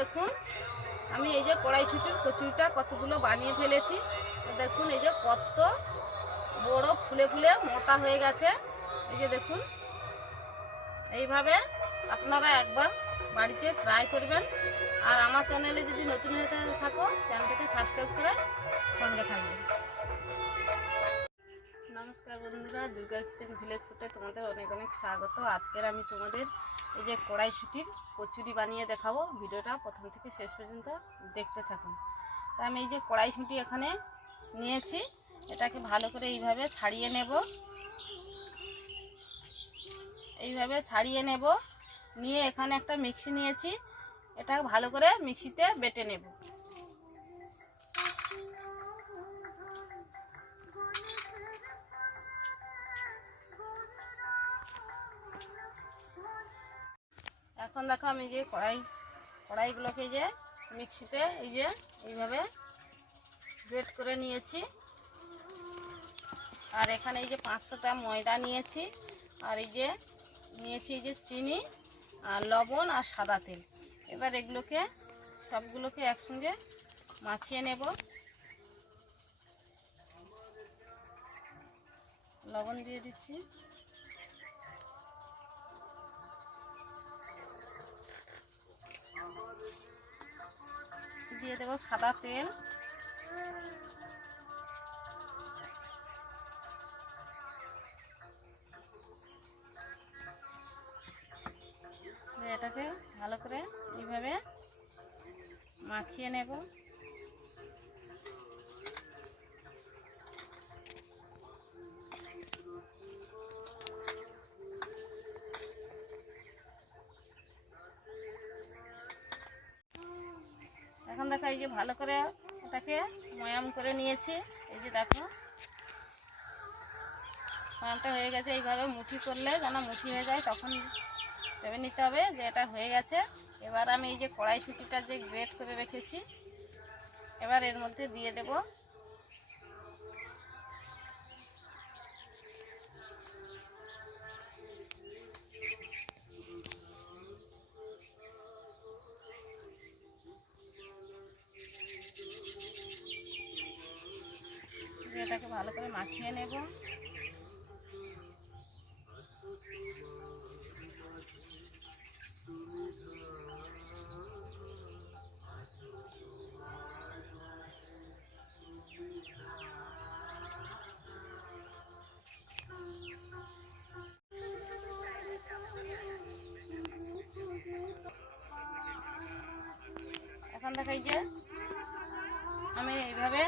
দেখুন আমি এই যে কড়াইশুঁটির কচুরিটা কতগুলো বানিয়ে ফেলেছি। তো দেখুন এই যে কত বড় ফুলে ফুলে মোটা হয়ে গেছে। এই যে দেখুন, এইভাবে আপনারা একবার বাড়িতে ট্রাই করবেন। আর আমার চ্যানেলে যদি নতুন হয়ে থাকো, চ্যানেলটাকে সাবস্ক্রাইব করে সঙ্গে থাকবেন। নমস্কার বন্ধুরা, দুর্গা কিচেন ভিলেজ ফুডে তোমাদের অনেক অনেক স্বাগত। আজকের আমি তোমাদের এই যে কড়াইশুঁটির কচুরি বানিয়ে দেখাবো। ভিডিওটা প্রথম থেকে শেষ পর্যন্ত দেখতে থাকুন। তা আমি এই যে কড়াইশুঁটি এখানে নিয়েছি, এটাকে ভালো করে এইভাবে ছাড়িয়ে নেব। এইভাবে ছাড়িয়ে নেব, নিয়ে এখানে একটা মিক্সি নিয়েছি, এটাকে ভালো করে মিক্সিতে বেটে নেব। এখন দেখো আমি যে কড়াইগুলোকে যে মিক্সিতে এই যে এইভাবে গ্রেট করে নিয়েছি। আর এখানে এই যে 500 গ্রাম ময়দা নিয়েছি, আর এই যে নিয়েছি এই যে চিনি আর লবণ আর সাদা তেল। এবার এগুলোকে সবগুলোকে একসঙ্গে মাখিয়ে নেব। লবণ দিয়ে দিচ্ছি, দিয়ে দেবো সাদা তেল, এটাকে ভালো করে এইভাবে মাখিয়ে নেব। এখন দেখো এই যে ভালো করে এটাকে ময়াম করে নিয়েছি। এই যে দেখো ময়ামটা হয়ে গেছে। এইভাবে মুঠি করলে যেন মুঠি হয়ে যায়, তখন ভেবে নিতে হবে যে এটা হয়ে গেছে। এবার আমি এই যে কড়াইশুঁটিটা যে গ্রেট করে রেখেছি, এবার এর মধ্যে দিয়ে দেব। এটাকে ভালো করে মাখিয়ে নেব। এখন দেখো এই যে আমি এইভাবে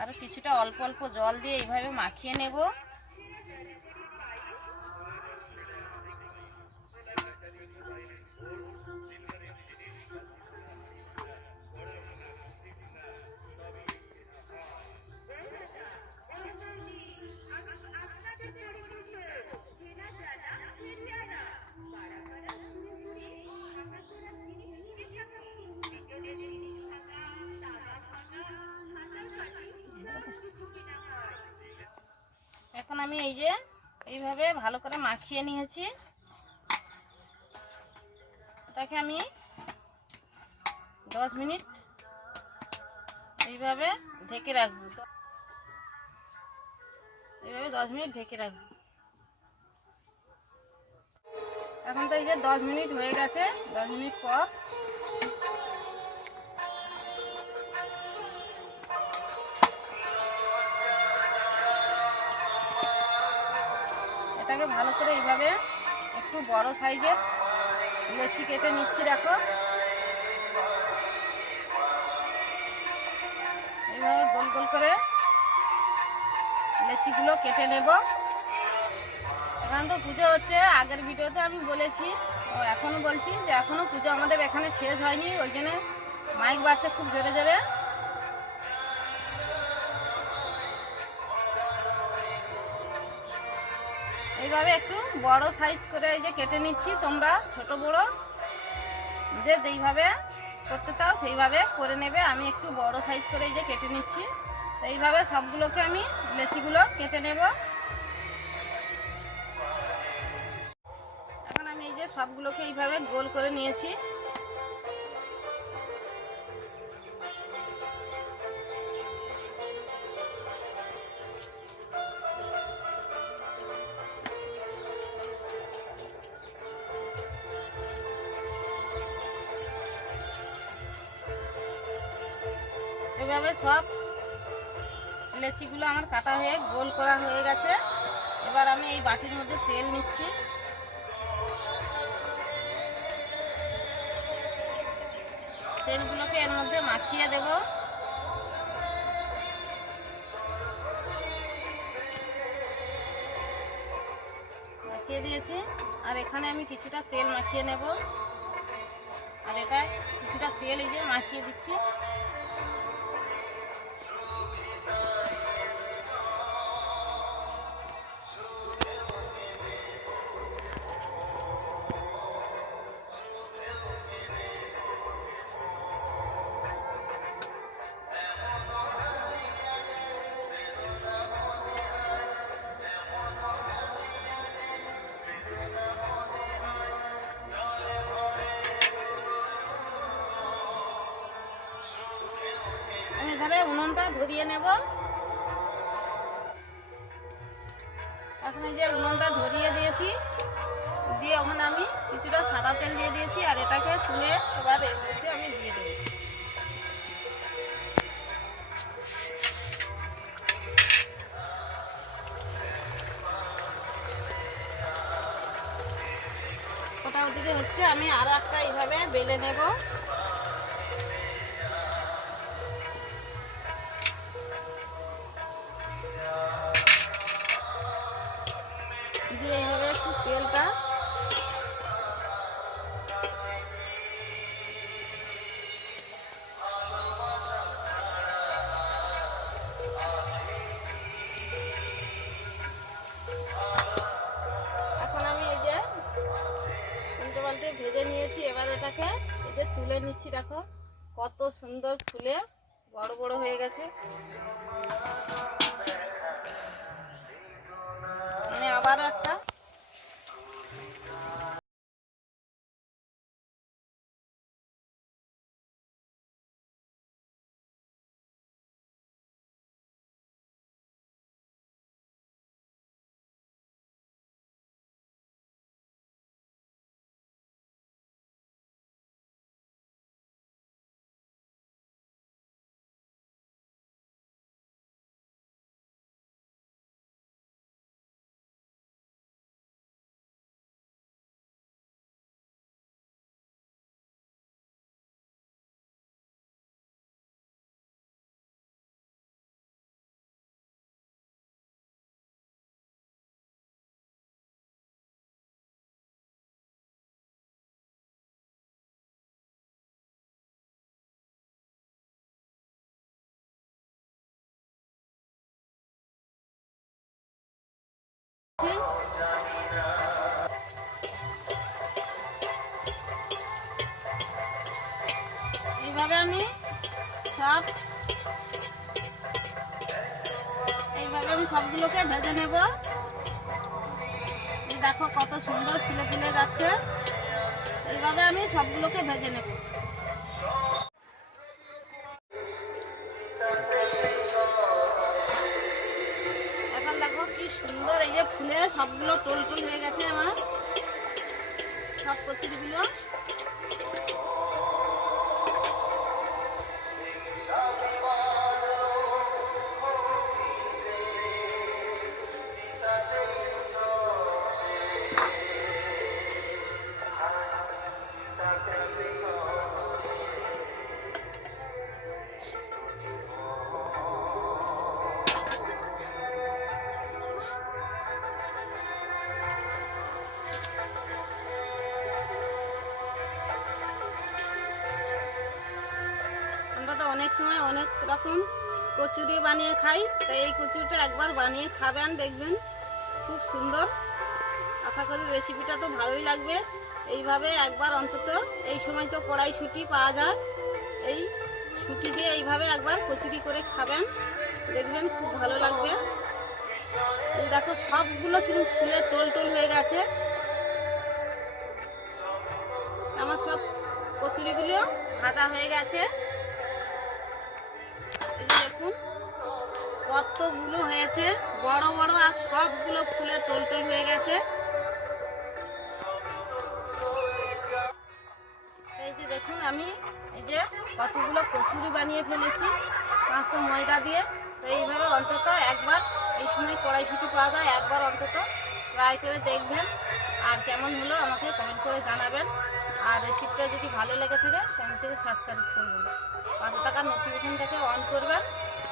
আরো কিছুটা অল্প অল্প জল দিয়ে এইভাবে মাখিয়ে নেব। এখন আমি এই যে এইভাবে ভালো করে মাখিয়ে নিয়েছি, এটাকে আমি 10 মিনিট এইভাবে ঢেকে রাখবো। এইভাবে 10 মিনিট ঢেকে রাখবো। এখন তো এই যে 10 মিনিট হয়ে গেছে। 10 মিনিট পর এটাকে ভালো করে এইভাবে একটু বড় সাইজের লেচি কেটে নিচ্ছি। দেখো এইভাবে গোল গোল করে লেচিগুলো কেটে নেব। এখন তো পুজো হচ্ছে, আগের ভিডিওতে আমি বলেছি, এখনো বলছি যে এখনো পুজো আমাদের এখানে শেষ হয়নি, ওই জন্য মাইক বাজছে খুব জোরে জোরে। এইভাবে একটু বড় সাইজ করে এই যে কেটে নিচ্ছি। তোমরা ছোট বড় যে যেইভাবে করতে চাও সেইভাবে করে নেবে। আমি একটু বড় সাইজ করে এই যে কেটে নিচ্ছি। এইভাবে সবগুলোকে আমি লেচিগুলো কেটে নেব। এখন আমি এই যে সবগুলোকে এইভাবে গোল করে নিয়েছি। এইভাবে সব লেচিগুলো আমার কাটা হয়ে গোল করা হয়ে গেছে। এবার আমি এই বাটির মধ্যে তেল নিচ্ছি। তেলগুলোকে এর মধ্যে মাখিয়ে দেব। মাখিয়ে দিয়েছি। আর এখানে আমি কিছুটা তেল মাখিয়ে নেব। আর এটা কিছুটা তেল এই যে মাখিয়ে দিচ্ছি। আমি এখানে উনুনটা ধরিয়ে নেব। এখন এই যে উনুনটা ধরিয়ে দিয়েছি, দিয়ে ওখানে আমি কিছুটা সাদা তেল দিয়ে দিয়েছি। আর এটাকে তুলে এবার এর মধ্যে আমি দিয়ে দেব। ওটা ওদিকে হচ্ছে, আমি আরো একটা এইভাবে বেলে নেব। দিয়ে এইভাবে একটু তেলটা এখন আমি এই যে উল্টে পাল্টে ভেজে নিয়েছি। এবার এটাকে এই যে তুলে নিচ্ছি। দেখো কত সুন্দর ফুলে বড় বড় হয়ে গেছে। আমি আবারও একটা এইভাবে আমি সবগুলোকে ভেজে নেব। দেখো কত সুন্দর ফুলে ফুলে যাচ্ছে। এইভাবে আমি সবগুলোকে ভেজে নেব। এখন দেখো কি সুন্দর এই যে ফুলে সবগুলো টোল টোল হয়ে গেছে আমার সব কচুরিগুলো। অনেক সময় অনেক রকম কচুরি বানিয়ে খাই, তাই এই কচুরিটা একবার বানিয়ে খাবেন, দেখবেন খুব সুন্দর। আশা করি রেসিপিটা তো ভালোই লাগবে। এইভাবে একবার অন্তত, এই সময় তো কড়াইশুঁটি পাওয়া যায়, এই শুঁটি দিয়ে এইভাবে একবার কচুরি করে খাবেন, দেখবেন খুব ভালো লাগবে। এই দেখো সবগুলো কিন্তু ফুলে টোল টোল হয়ে গেছে। আমার সব কচুরিগুলো ভাজা হয়ে গেছে। এই যে দেখুন কতগুলো হয়েছে, বড় বড়, আর সবগুলো ফুলে টোল টোল হয়ে গেছে। এই যে দেখুন আমি এই যে কতগুলো কচুরি বানিয়ে ফেলেছি। 500 ময়দা দিয়ে। তো এইভাবে অন্তত একবার, এই সময় কড়াইশুঁটি পাওয়া যায়, একবার অন্তত ট্রাই করে দেখবেন। আর কেমন হলো আমাকে কমেন্ট করে জানাবেন। আর রেসিপিটা যদি ভালো লেগে থাকে চ্যানেলটিকে সাবস্ক্রাইব করবেন, পাশে থাকা নোটিফিকেশনটাকে অন করবেন।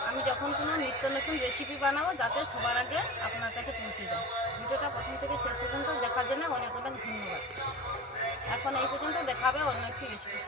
আমি যখন কোনো নিত্য নতুন রেসিপি বানাবো যাতে সবার আগে আপনার কাছে পৌঁছে যায়। ভিডিওটা প্রথম থেকে শেষ পর্যন্ত দেখার জন্য অনেক অনেক ধন্যবাদ। এখন এই পর্যন্ত, দেখাবে অন্য একটি রেসিপি।